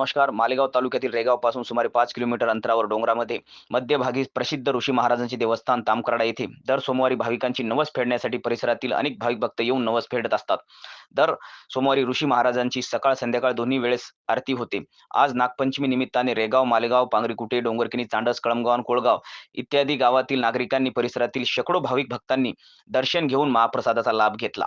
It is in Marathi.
नमस्कार. मालेगाव तालुक्यातील रेगावपासून सुमारे पाच किलोमीटर अंतरावर डोंगरामध्ये मध्यभागी प्रसिद्ध ऋषी महाराजांचे देवस्थान तामकराडा येथे दर सोमवारी भाविकांची नवस फेडण्यासाठी परिसरातील अनेक भाविक भक्त येऊन नवस फेडत असतात. दर सोमवारी ऋषी महाराजांची सकाळ संध्याकाळ दोन्ही वेळेस आरती होते. आज नागपंचमी निमित्ताने रेगाव मालेगाव पांगरीकुटे डोंगरकिनी चांडस कळमगाव आणि कोळगाव इत्यादी गावातील नागरिकांनी परिसरातील शेकडो भाविक भक्तांनी दर्शन घेऊन महाप्रसादाचा लाभ घेतला.